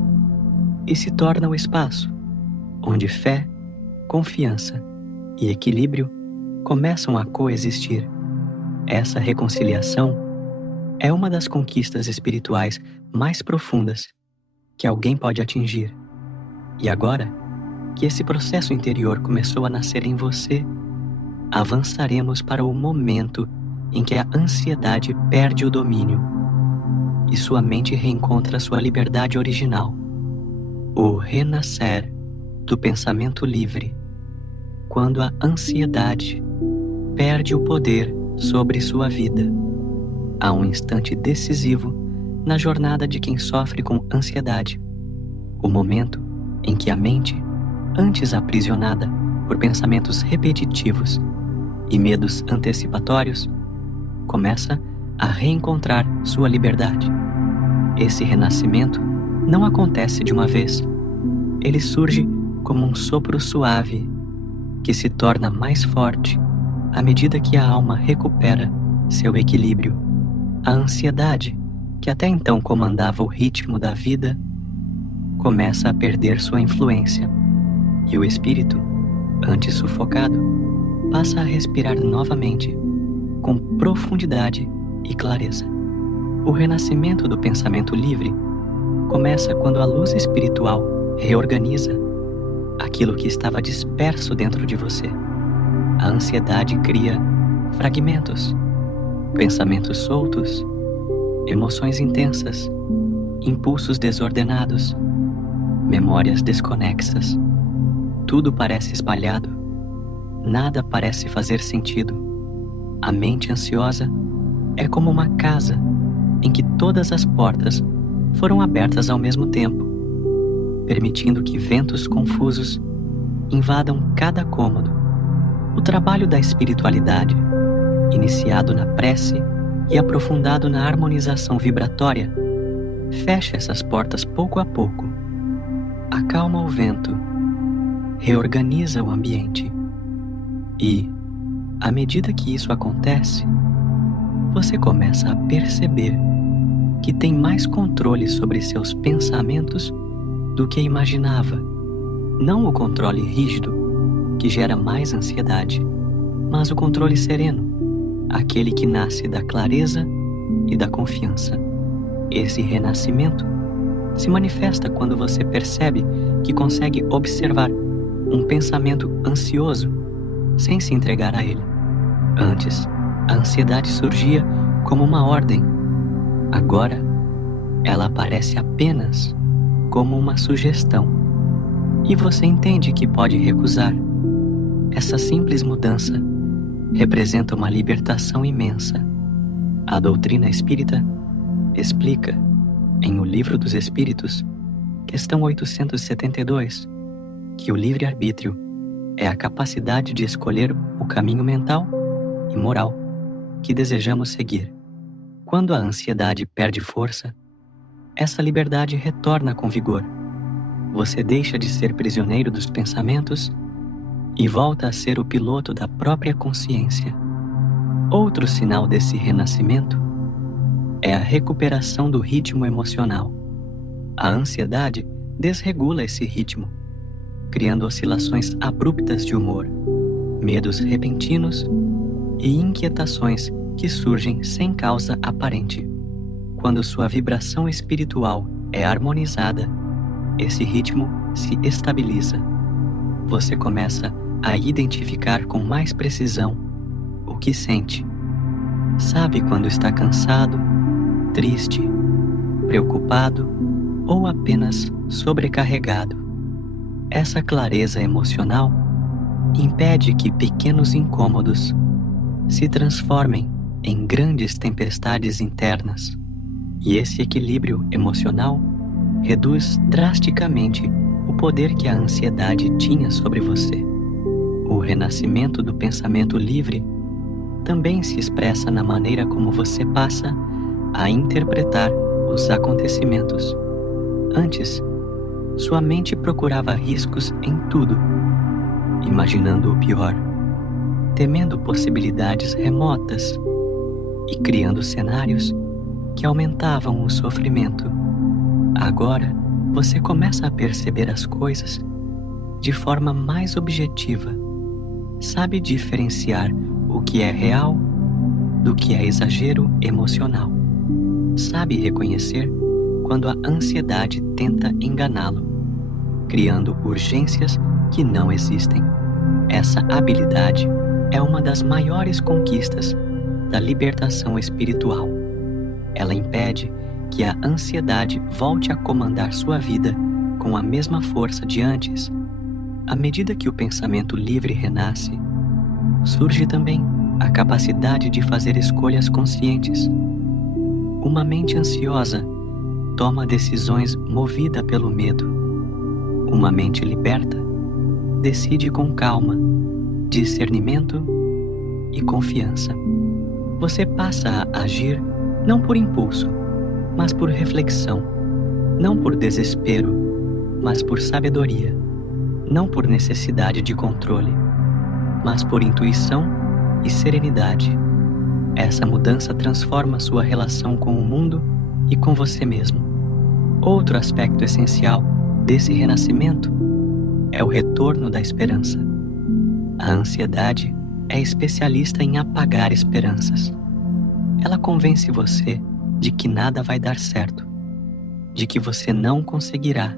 e se torna o espaço onde fé, confiança e equilíbrio começam a coexistir. Essa reconciliação é uma das conquistas espirituais mais profundas que alguém pode atingir. E agora que esse processo interior começou a nascer em você, avançaremos para o momento em que a ansiedade perde o domínio e sua mente reencontra sua liberdade original. O renascer do pensamento livre, quando a ansiedade perde o poder sobre sua vida. Há um instante decisivo na jornada de quem sofre com ansiedade, o momento em que a mente, antes aprisionada por pensamentos repetitivos e medos antecipatórios, começa a reencontrar sua liberdade. Esse renascimento não acontece de uma vez. Ele surge como um sopro suave que se torna mais forte à medida que a alma recupera seu equilíbrio. A ansiedade, que até então comandava o ritmo da vida, começa a perder sua influência, e o espírito, antes sufocado, passa a respirar novamente, com profundidade e clareza. O renascimento do pensamento livre começa quando a luz espiritual reorganiza aquilo que estava disperso dentro de você. A ansiedade cria fragmentos, pensamentos soltos, emoções intensas, impulsos desordenados, memórias desconexas. Tudo parece espalhado, nada parece fazer sentido. A mente ansiosa é como uma casa em que todas as portas foram abertas ao mesmo tempo, permitindo que ventos confusos invadam cada cômodo. O trabalho da espiritualidade, iniciado na prece e aprofundado na harmonização vibratória, fecha essas portas pouco a pouco, acalma o vento, reorganiza o ambiente e, à medida que isso acontece, você começa a perceber que tem mais controle sobre seus pensamentos do que imaginava. Não o controle rígido, que gera mais ansiedade, mas o controle sereno, aquele que nasce da clareza e da confiança. Esse renascimento se manifesta quando você percebe que consegue observar um pensamento ansioso sem se entregar a ele. Antes, a ansiedade surgia como uma ordem. Agora, ela aparece apenas como uma sugestão, e você entende que pode recusar. Essa simples mudança representa uma libertação imensa. A doutrina espírita explica, em O Livro dos Espíritos, questão 872, que o livre-arbítrio é a capacidade de escolher o caminho mental e moral que desejamos seguir. Quando a ansiedade perde força, essa liberdade retorna com vigor. Você deixa de ser prisioneiro dos pensamentos e volta a ser o piloto da própria consciência. Outro sinal desse renascimento é a recuperação do ritmo emocional. A ansiedade desregula esse ritmo, criando oscilações abruptas de humor, medos repentinos e inquietações que surgem sem causa aparente. Quando sua vibração espiritual é harmonizada, esse ritmo se estabiliza. Você começa a identificar com mais precisão o que sente. Sabe quando está cansado, triste, preocupado ou apenas sobrecarregado. Essa clareza emocional impede que pequenos incômodos se transformem em grandes tempestades internas. E esse equilíbrio emocional reduz drasticamente o poder que a ansiedade tinha sobre você. O renascimento do pensamento livre também se expressa na maneira como você passa a interpretar os acontecimentos. Antes, sua mente procurava riscos em tudo, imaginando o pior, temendo possibilidades remotas e criando cenários que aumentavam o sofrimento. Agora, você começa a perceber as coisas de forma mais objetiva. Sabe diferenciar o que é real do que é exagero emocional. Sabe reconhecer quando a ansiedade tenta enganá-lo, criando urgências que não existem. Essa habilidade é uma das maiores conquistas da libertação espiritual. Ela impede que a ansiedade volte a comandar sua vida com a mesma força de antes. À medida que o pensamento livre renasce, surge também a capacidade de fazer escolhas conscientes. Uma mente ansiosa toma decisões movida pelo medo. Uma mente liberta decide com calma, discernimento e confiança. Você passa a agir não por impulso, mas por reflexão, não por desespero, mas por sabedoria, não por necessidade de controle, mas por intuição e serenidade. Essa mudança transforma sua relação com o mundo e com você mesmo. Outro aspecto essencial desse renascimento é o retorno da esperança. A ansiedade é especialista em apagar esperanças. Ela convence você de que nada vai dar certo, de que você não conseguirá,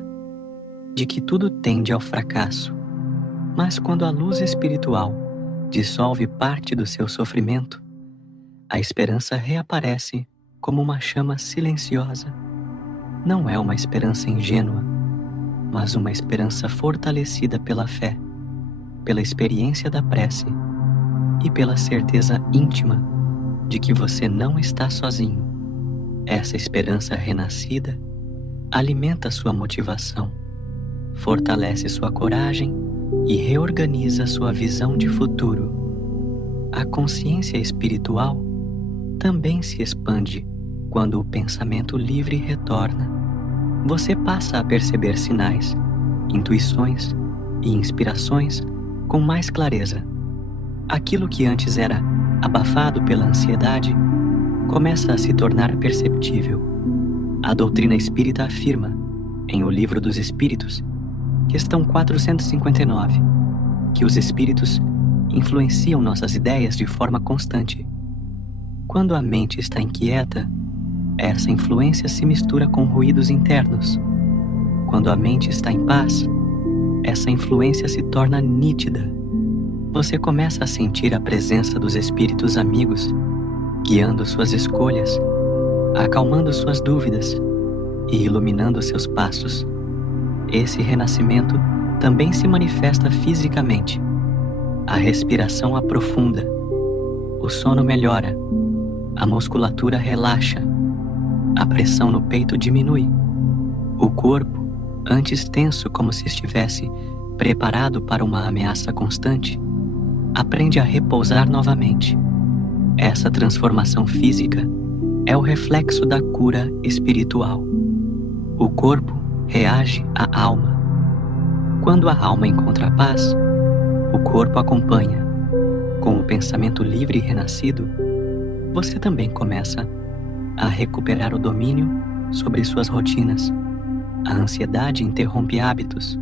de que tudo tende ao fracasso. Mas quando a luz espiritual dissolve parte do seu sofrimento, a esperança reaparece como uma chama silenciosa. Não é uma esperança ingênua, mas uma esperança fortalecida pela fé, pela experiência da prece e pela certeza íntima de que você não está sozinho. Essa esperança renascida alimenta sua motivação, fortalece sua coragem e reorganiza sua visão de futuro. A consciência espiritual também se expande quando o pensamento livre retorna. Você passa a perceber sinais, intuições e inspirações com mais clareza. Aquilo que antes era abafado pela ansiedade começa a se tornar perceptível. A doutrina espírita afirma, em O Livro dos Espíritos, questão 459, que os espíritos influenciam nossas ideias de forma constante. Quando a mente está inquieta, essa influência se mistura com ruídos internos. Quando a mente está em paz, essa influência se torna nítida. Você começa a sentir a presença dos espíritos amigos, guiando suas escolhas, acalmando suas dúvidas e iluminando seus passos. Esse renascimento também se manifesta fisicamente. A respiração aprofunda, o sono melhora, a musculatura relaxa, a pressão no peito diminui. O corpo, antes tenso como se estivesse preparado para uma ameaça constante, aprende a repousar novamente. Essa transformação física é o reflexo da cura espiritual. O corpo reage à alma. Quando a alma encontra a paz, o corpo acompanha. Com o pensamento livre e renascido, você também começa a recuperar o domínio sobre suas rotinas. A ansiedade interrompe hábitos,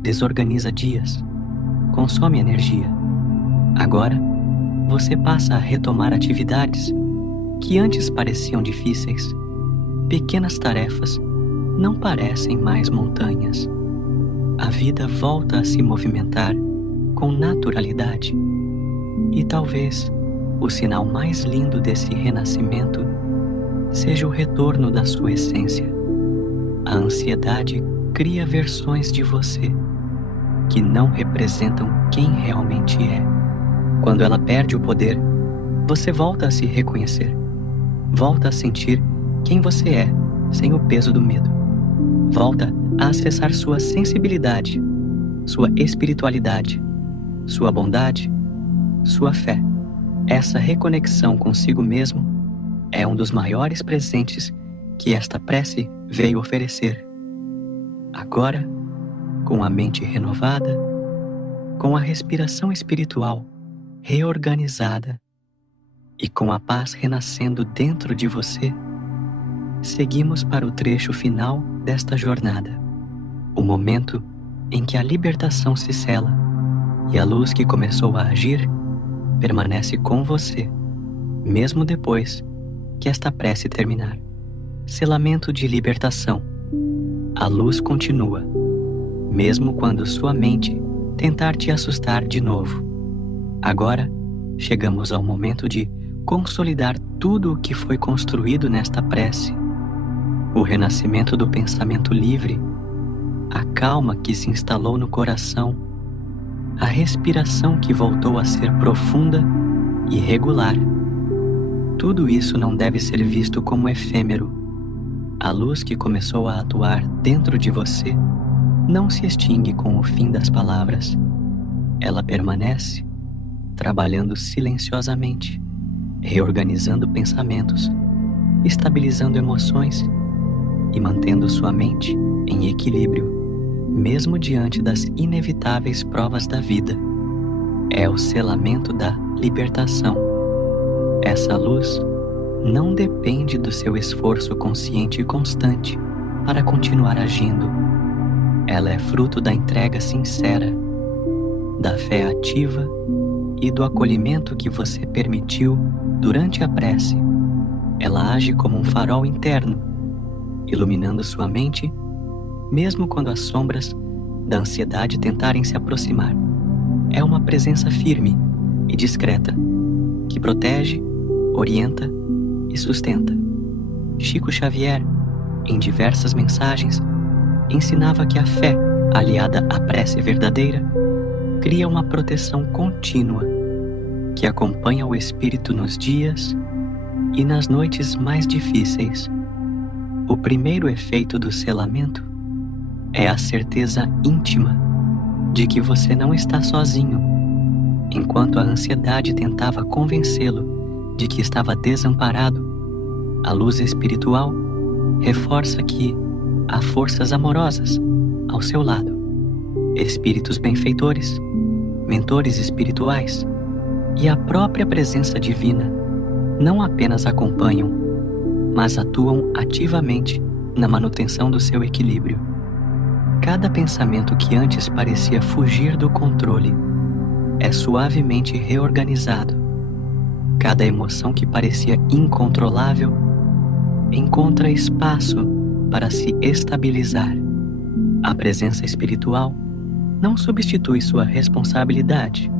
desorganiza dias, consome energia. Agora, você passa a retomar atividades que antes pareciam difíceis. Pequenas tarefas não parecem mais montanhas. A vida volta a se movimentar com naturalidade. E talvez o sinal mais lindo desse renascimento seja o retorno da sua essência. A ansiedade cria versões de você que não representam quem realmente é. Quando ela perde o poder, você volta a se reconhecer. Volta a sentir quem você é, sem o peso do medo. Volta a acessar sua sensibilidade, sua espiritualidade, sua bondade, sua fé. Essa reconexão consigo mesmo é um dos maiores presentes que esta prece veio oferecer. Agora, com a mente renovada, com a respiração espiritual reorganizada e com a paz renascendo dentro de você, seguimos para o trecho final desta jornada, o momento em que a libertação se sela e a luz que começou a agir permanece com você, mesmo depois que esta prece terminar. Selamento de libertação. A luz continua, mesmo quando sua mente tentar te assustar de novo. Agora, chegamos ao momento de consolidar tudo o que foi construído nesta prece. O renascimento do pensamento livre, a calma que se instalou no coração, a respiração que voltou a ser profunda e regular. Tudo isso não deve ser visto como efêmero. A luz que começou a atuar dentro de você não se extingue com o fim das palavras. Ela permanece, trabalhando silenciosamente, reorganizando pensamentos, estabilizando emoções e mantendo sua mente em equilíbrio, mesmo diante das inevitáveis provas da vida. É o selamento da libertação. Essa luz não depende do seu esforço consciente e constante para continuar agindo. Ela é fruto da entrega sincera, da fé ativa e do acolhimento que você permitiu durante a prece. Ela age como um farol interno, iluminando sua mente, mesmo quando as sombras da ansiedade tentarem se aproximar. É uma presença firme e discreta, que protege, orienta e sustenta. Chico Xavier, em diversas mensagens, ensinava que a fé, aliada à prece verdadeira, cria uma proteção contínua que acompanha o espírito nos dias e nas noites mais difíceis. O primeiro efeito do selamento é a certeza íntima de que você não está sozinho, enquanto a ansiedade tentava convencê-lo de que estava desamparado. A luz espiritual reforça que há forças amorosas ao seu lado, espíritos benfeitores, mentores espirituais e a própria presença divina não apenas acompanham, mas atuam ativamente na manutenção do seu equilíbrio. Cada pensamento que antes parecia fugir do controle é suavemente reorganizado. Cada emoção que parecia incontrolável encontra espaço para se estabilizar. A presença espiritual não substitui sua responsabilidade,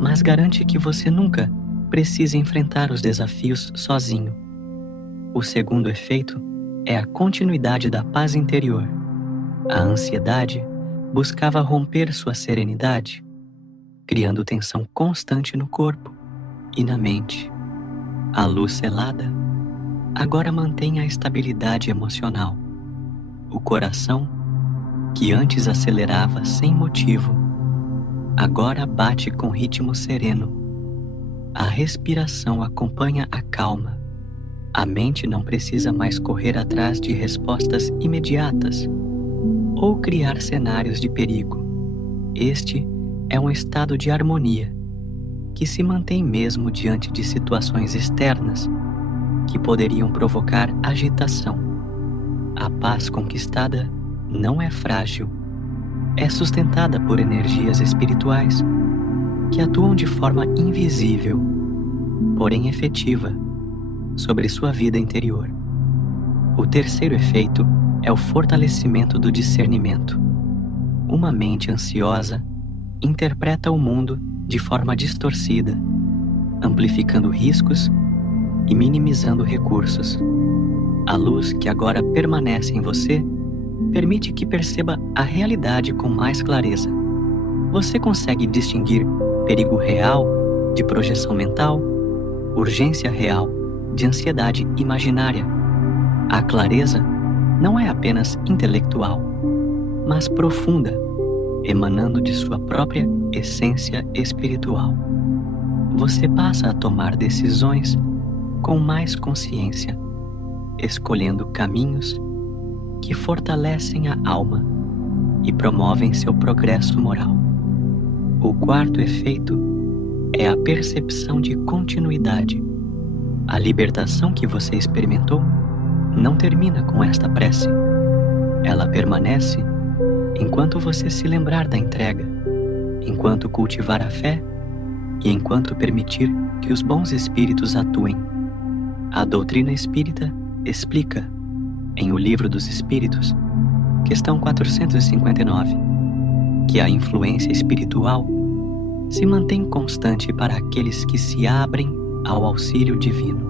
mas garante que você nunca precise enfrentar os desafios sozinho. O segundo efeito é a continuidade da paz interior. A ansiedade buscava romper sua serenidade, criando tensão constante no corpo e na mente. A luz selada agora mantém a estabilidade emocional. O coração, que antes acelerava sem motivo, agora bate com ritmo sereno. A respiração acompanha a calma. A mente não precisa mais correr atrás de respostas imediatas ou criar cenários de perigo. Este é um estado de harmonia que se mantém mesmo diante de situações externas que poderiam provocar agitação. A paz conquistada não é frágil, é sustentada por energias espirituais que atuam de forma invisível, porém efetiva, sobre sua vida interior. O terceiro efeito é o fortalecimento do discernimento. Uma mente ansiosa interpreta o mundo de forma distorcida, amplificando riscos e minimizando recursos. A luz que agora permanece em você permite que perceba a realidade com mais clareza. Você consegue distinguir perigo real de projeção mental, urgência real de ansiedade imaginária. A clareza não é apenas intelectual, mas profunda, emanando de sua própria essência espiritual. Você passa a tomar decisões com mais consciência, escolhendo caminhos que fortalecem a alma e promovem seu progresso moral. O quarto efeito é a percepção de continuidade. A libertação que você experimentou não termina com esta prece. Ela permanece enquanto você se lembrar da entrega, enquanto cultivar a fé e enquanto permitir que os bons espíritos atuem. A doutrina espírita explica, em O Livro dos Espíritos, questão 459, que a influência espiritual se mantém constante para aqueles que se abrem ao auxílio divino.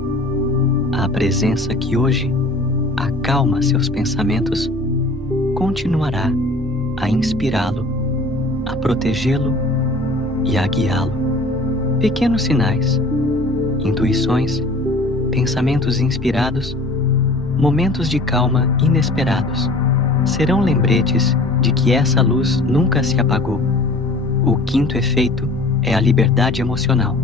A presença que hoje acalma seus pensamentos continuará a inspirá-lo, a protegê-lo e a guiá-lo. Pequenos sinais, intuições, pensamentos inspirados, momentos de calma inesperados serão lembretes de que essa luz nunca se apagou. O quinto efeito é a liberdade emocional.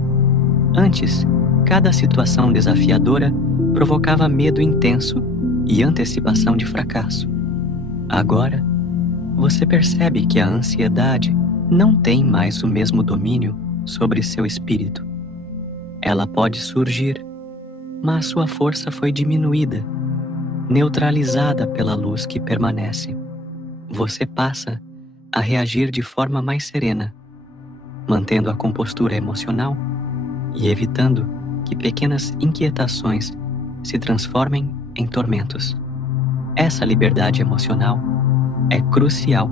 Antes, cada situação desafiadora provocava medo intenso e antecipação de fracasso. Agora, você percebe que a ansiedade não tem mais o mesmo domínio sobre seu espírito. Ela pode surgir, mas sua força foi diminuída, neutralizada pela luz que permanece. Você passa a reagir de forma mais serena, mantendo a compostura emocional e evitando que pequenas inquietações se transformem em tormentos. Essa liberdade emocional é crucial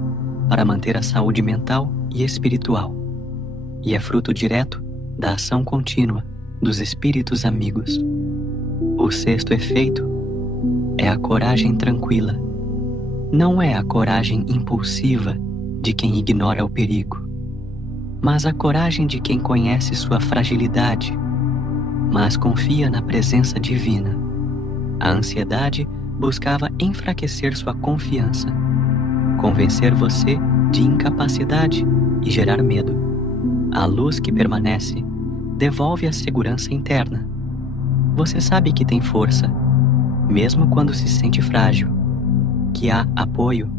para manter a saúde mental e espiritual, e é fruto direto da ação contínua dos espíritos amigos. O sexto efeito é a coragem tranquila. Não é a coragem impulsiva de quem ignora o perigo, mas a coragem de quem conhece sua fragilidade, mas confia na presença divina. A ansiedade buscava enfraquecer sua confiança, convencer você de incapacidade e gerar medo. A luz que permanece devolve a segurança interna. Você sabe que tem força, mesmo quando se sente frágil, que há apoio,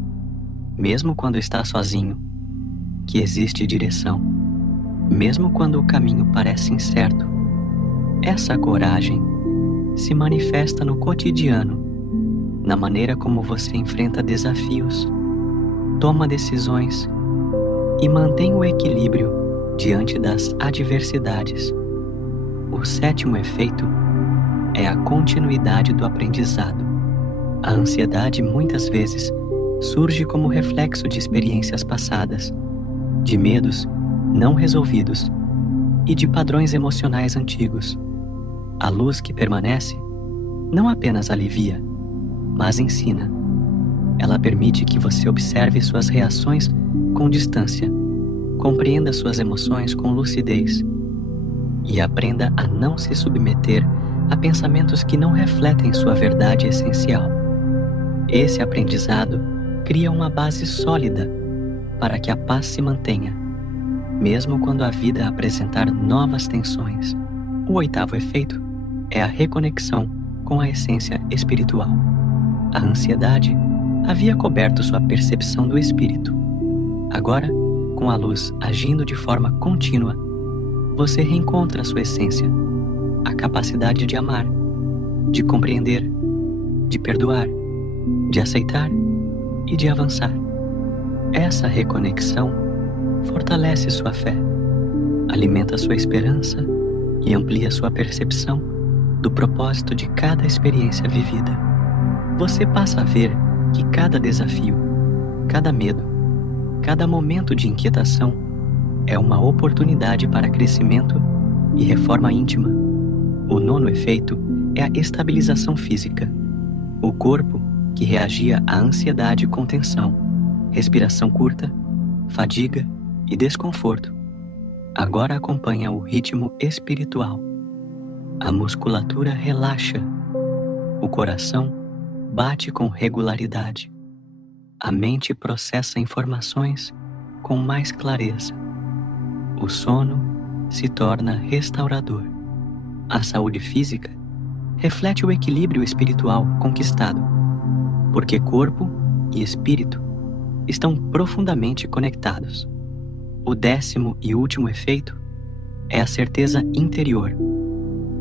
mesmo quando está sozinho, que existe direção, mesmo quando o caminho parece incerto. Essa coragem se manifesta no cotidiano, na maneira como você enfrenta desafios, toma decisões e mantém o equilíbrio diante das adversidades. O sétimo efeito é a continuidade do aprendizado. A ansiedade muitas vezes surge como reflexo de experiências passadas, de medos não resolvidos e de padrões emocionais antigos. A luz que permanece não apenas alivia, mas ensina. Ela permite que você observe suas reações com distância, compreenda suas emoções com lucidez e aprenda a não se submeter a pensamentos que não refletem sua verdade essencial. Esse aprendizado cria uma base sólida para que a paz se mantenha, mesmo quando a vida apresentar novas tensões. O oitavo efeito é a reconexão com a essência espiritual. A ansiedade havia coberto sua percepção do espírito. Agora, com a luz agindo de forma contínua, você reencontra sua essência, a capacidade de amar, de compreender, de perdoar, de aceitar e de avançar. Essa reconexão fortalece sua fé, alimenta sua esperança e amplia sua percepção do propósito de cada experiência vivida. Você passa a ver que cada desafio, cada medo, cada momento de inquietação é uma oportunidade para crescimento e reforma íntima. O nono efeito é a estabilização física. O corpo, que reagia à ansiedade com tensão, respiração curta, fadiga e desconforto, agora acompanha o ritmo espiritual. A musculatura relaxa, o coração bate com regularidade, a mente processa informações com mais clareza. O sono se torna restaurador. A saúde física reflete o equilíbrio espiritual conquistado, porque corpo e espírito estão profundamente conectados. O 10º e último efeito é a certeza interior.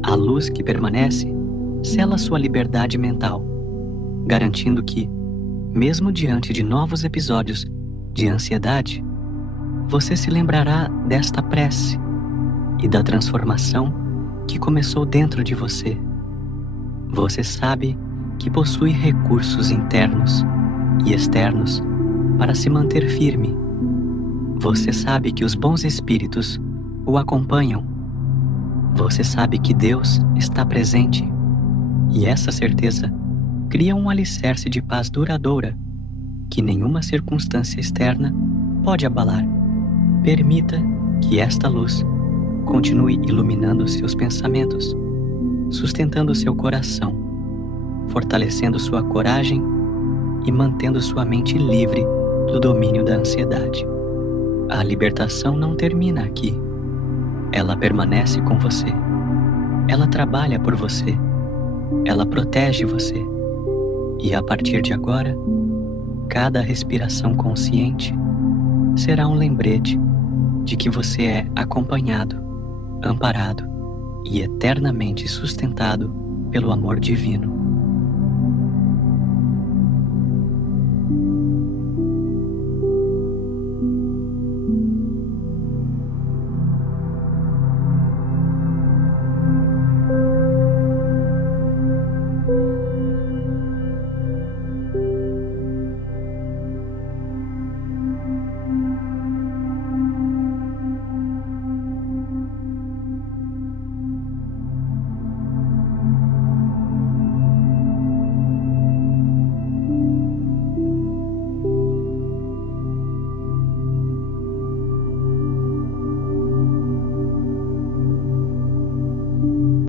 A luz que permanece sela sua liberdade mental, garantindo que, mesmo diante de novos episódios de ansiedade, você se lembrará desta prece e da transformação que começou dentro de você. Você sabe que possui recursos internos e externos para se manter firme. Você sabe que os bons espíritos o acompanham. Você sabe que Deus está presente. E essa certeza cria um alicerce de paz duradoura que nenhuma circunstância externa pode abalar. Permita que esta luz continue iluminando seus pensamentos, sustentando seu coração, fortalecendo sua coragem e mantendo sua mente livre do domínio da ansiedade. A libertação não termina aqui. Ela permanece com você. Ela trabalha por você. Ela protege você. E a partir de agora, cada respiração consciente será um lembrete de que você é acompanhado, amparado e eternamente sustentado pelo amor divino.